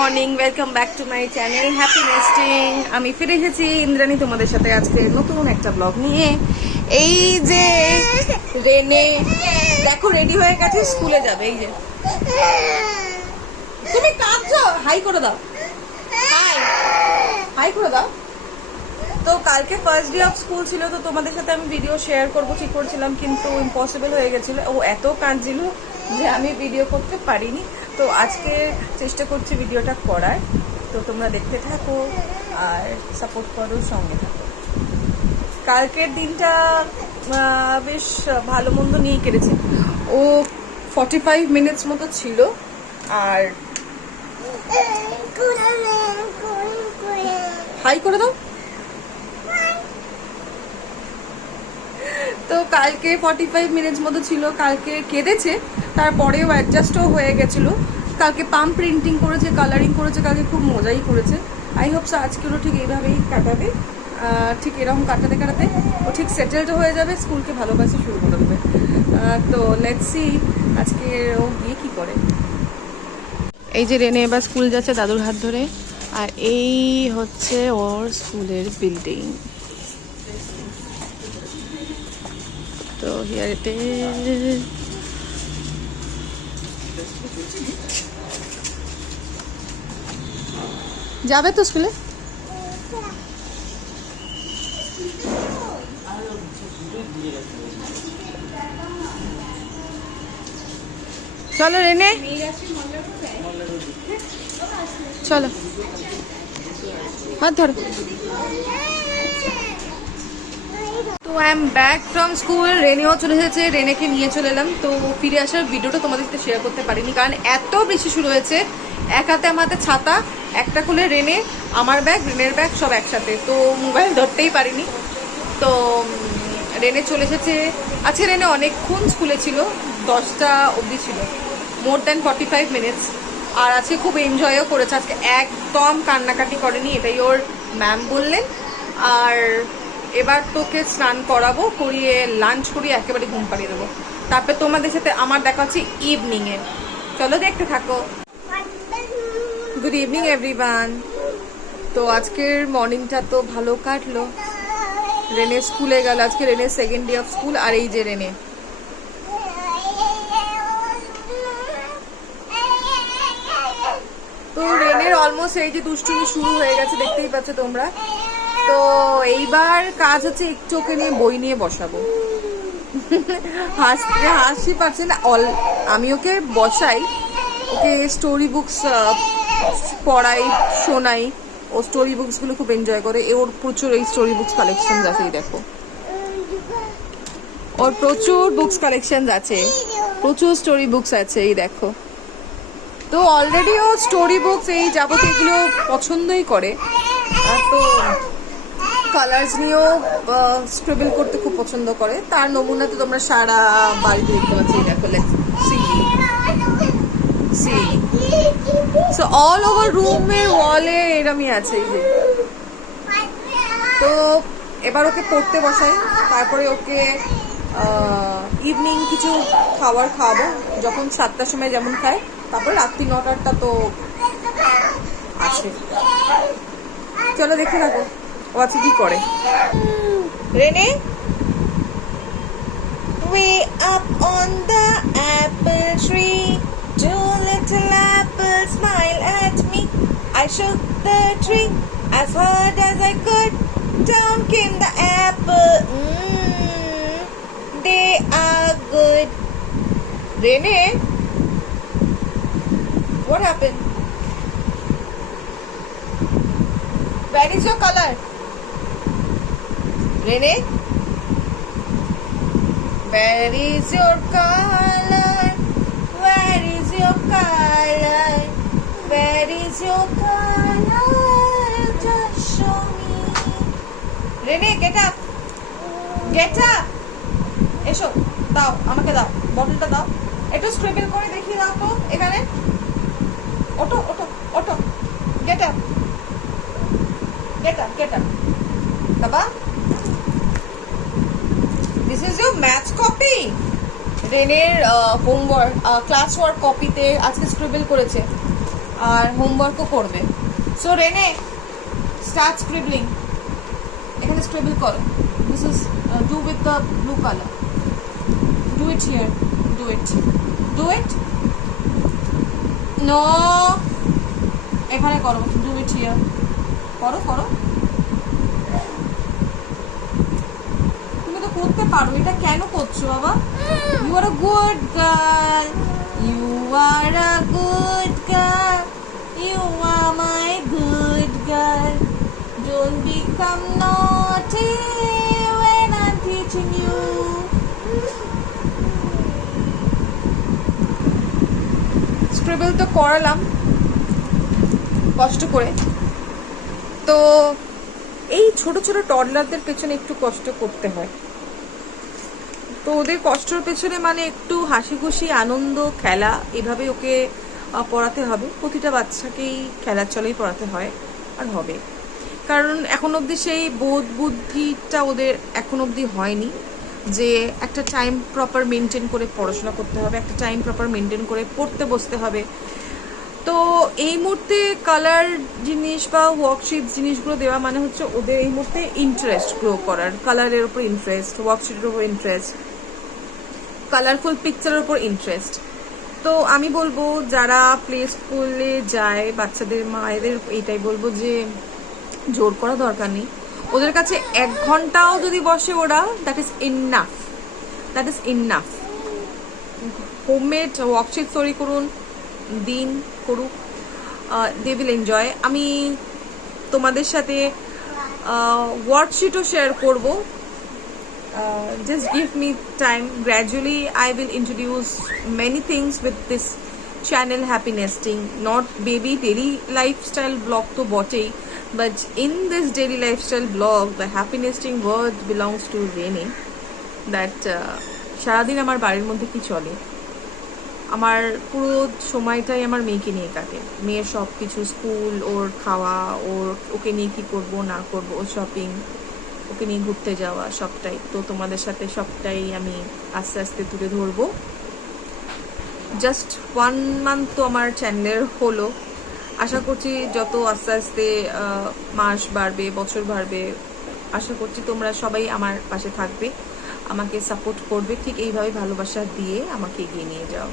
Morning, welcome back to my channel happy nesting. আমি ফিরে এসেছি ইন্দ্রাণী তোমাদের সাথে আজকে নতুন একটা ব্লগ নিয়ে। এই যে রেনে দেখো রেডি হয়ে গেছে, স্কুলে যাবে। এই যে তুমি কাঁদছো, হাই করে দাও, হাই হাই করে দাও। তো কালকে ফার্স্ট ডে অফ স্কুল ছিল, তো তোমাদের সাথে আমি ভিডিও শেয়ার করবো ঠিক করছিলাম, কিন্তু ইম্পসিবল হয়ে গেছিল। ও এত কাঁদছিল যে আমি ভিডিও করতে পারিনি। তো আজকে চেষ্টা করছি ভিডিওটা করার, তো তোমরা দেখতে থাকো আর সাপোর্ট করো, সঙ্গে থাকো। কালকের দিনটা বেশ ভালো মন্দ নিয়ে কেটেছে। ও 45 মিনিটস মতো ছিল। আর হাই করে দাও। তো কালকে 45 মিনিটস মতো ছিল। কালকে কেঁদেছে, তারপরেও অ্যাডজাস্টও হয়ে গেছিলো। কালকে পাম্প প্রিন্টিং করেছে, কালারিং করেছে, কালকে খুব মজাই করেছে। আই হোপ সো আজকেও ঠিক এইভাবেই কাটাবে। ঠিক এরকম কাটাতে কাটাতে ও ঠিক সেটেলড হয়ে যাবে, স্কুলকে ভালোবাসা শুরু করে দেবে। তো লেটস সি আজকে ও গিয়ে কী করে। এই যে রেনে এবার স্কুল যাচ্ছে দাদুর হাত ধরে, আর এই হচ্ছে ওর স্কুলের বিল্ডিং। তো here it is. যাবে তো স্কুলে? চলো রেনে, চলো হাত ধরো। তো I am back from school. রেনেও চলে এসেছে, রেনেকে নিয়ে চলে এলাম। তো ফিরে আসার ভিডিওটা তোমাদের সাথে শেয়ার করতে পারিনি, কারণ এত বেশি শুরু হয়েছে। এক হাতে আমার হাতে ছাতা, একটা খুলে রেনে, আমার ব্যাগ, রেনের ব্যাগ সব একসাথে, তো মোবাইল ধরতেই পারিনি। তো রেনে চলে এসেছে। আজকে রেনে অনেকক্ষণ স্কুলে ছিল, 10টা অবধি ছিল, মোর দ্যান 45 মিনিটস। আর আজকে খুব এনজয়ও করেছে। আজকে একদম কান্নাকাটি করেনি, এটাই ওর ম্যাম বললেন। আর এবার তোকে স্নান করাবো, করিয়ে লাঞ্চ করিয়ে একেবারে ঘুম পাড়িয়ে দেবো। তারপরে তোমাদের সাথে আমার দেখা হচ্ছে ইভিনিংয়ে। চলো দেখতে থাকো। Good evening everyone. তো আজকের মর্নিংটা তো ভালো কাটলো। রেনে স্কুলে গেল, আজকে রেনের সেকেন্ড ডে অফ স্কুল। আর এই যে রেনে, তো রেনের অলমোস্ট এই যে দুষ্টুমি শুরু হয়ে গেছে, দেখতেই পাচ্ছ তোমরা। তো এইবার কাজ হচ্ছে একটু ওকে নিয়ে বই নিয়ে বসাবো। হাসি পাচ্ছে না। আমি ওকে বসাই, ওকে স্টোরি বুকস পড়াই, শোনাই। ও স্টোরি বুকসগুলো খুব এনজয় করে। ওর প্রচুর এই স্টোরি বুকস কালেকশন আছে, এই দেখো ওর প্রচুর বুকস কালেকশন আছে, প্রচুর স্টোরি বুকস আছে, এই দেখো। তো অলরেডি ও স্টোরি বুকস এই যাবতীয় এগুলো পছন্দই করে। তো কালার্স নিয়েও স্ক্রিবল করতে খুব পছন্দ করে। তার নমুনা তো তোমরা সারা বাড়িতে দেখতে পাচ্ছি, এই দেখো। সো অল ওভার রুমের ওয়ালে এরমই আছে, এই যে। তো এবার ওকে পড়তে বসাই, তারপরে ওকে ইভিনিং কিছু খাবার খাওয়াবো, যখন 7টার সময় যেমন খায়। তারপরে রাত্রি 9টারটা তো আছে। চলো দেখতে থাকো ও আছে কি করে। রেনে, way up on the apple tree, two little apples smile at me. I shook the tree as hard as I could. Down came the apple. They are good. Rene, what happened? Where is your color? Rene, where is your color? Where is your color? Where is your color? Just show me. Rene, get up. Get up. এসো, দাও আমাকে, দাও বটলটা দাও। একটু scribble করে দেখিয়ে দাও তো এখানে। ওঠো ওঠো ওঠো, get up, get up, get up বাবা। This is your maths copy. রেনের হোমওয়ার্ক, ক্লাস ওয়ার্ক কপিতে আজকে স্ক্রিবল করেছে। আর হোমওয়ার্কও করবে। So Rene start scribbling. এখানে স্ক্রিবল করো। This is do with the blue colour. Do it here, do it, do it. No, এখানে করো, ডু ইট হিয়ার, করো করো। তুমি তো করতে পারো, এটা কেন করছো বাবা? You are a good girl, you are a good girl, you are my good girl, don't become naughty when I'm teaching you. Scribble তো করালাম কষ্ট করে। তো এই ছোট ছোট টডলারদের পেছনে একটু কষ্ট করতে হয়। তো ওদের কষ্টের পেছনে মানে একটু হাসি খুশি আনন্দ খেলা এভাবে ওকে পড়াতে হবে। প্রতিটা বাচ্চাকেই খেলার চলেই পড়াতে হয় আর হবে, কারণ এখন অবধি সেই বোধ বুদ্ধিটা ওদের এখন অবধি হয়নি যে একটা টাইম প্রপার মেনটেন করে পড়াশোনা করতে হবে, একটা টাইম প্রপার মেনটেন করে পড়তে বসতে হবে। তো এই মুহূর্তে কালার জিনিস বা ওয়ার্কশিট জিনিসগুলো দেওয়া মানে হচ্ছে ওদের এই মুহূর্তে ইন্টারেস্ট গ্রো করার, কালারের উপর ইন্টারেস্ট, ওয়ার্কশিটের উপর ইন্টারেস্ট, কালারফুল পিকচারের উপর ইন্টারেস্ট। তো আমি বলবো যারা প্লে স্কুলে যায় বাচ্চাদের মায়েদের এইটাই বলবো যে জোর করা দরকার নেই। ওদের কাছে 1 ঘন্টাও যদি বসে ওরা, that is enough, that is enough. Homemade worksheet তৈরি করুন, দিন করুক, দে উইল এনজয়। আমি তোমাদের সাথে ওয়ার্কশিটও শেয়ার করব। Just give me time. Gradually I will introduce many things with this channel Happy Nesting. Not baby daily lifestyle blog to botei, but in this daily lifestyle blog the Happy Nesting word belongs to Rene. That সারাদিন আমার বাড়ির মধ্যে কি চলে, আমার পুরো সময়টাই আমার মেয়েকে নিয়ে কাটে। মেয়ের সব কিছু, স্কুল, ওর খাওয়া, ওকে নিয়ে কি করব না করব, ওর শপিং, ওকে নিয়ে ঘুরতে যাওয়া, সবটাই তো তোমাদের সাথে সবটাই আমি আস্তে আস্তে তুলে ধরবো। জাস্ট 1 মান্থ তো আমার চ্যানেলের হলো। আশা করছি যত আস্তে আস্তে মাস বাড়বে, বছর বাড়বে, আশা করছি তোমরা সবাই আমার পাশে থাকবে, আমাকে সাপোর্ট করবে, ঠিক এইভাবে ভালোবাসা দিয়ে আমাকে এগিয়ে নিয়ে যাও।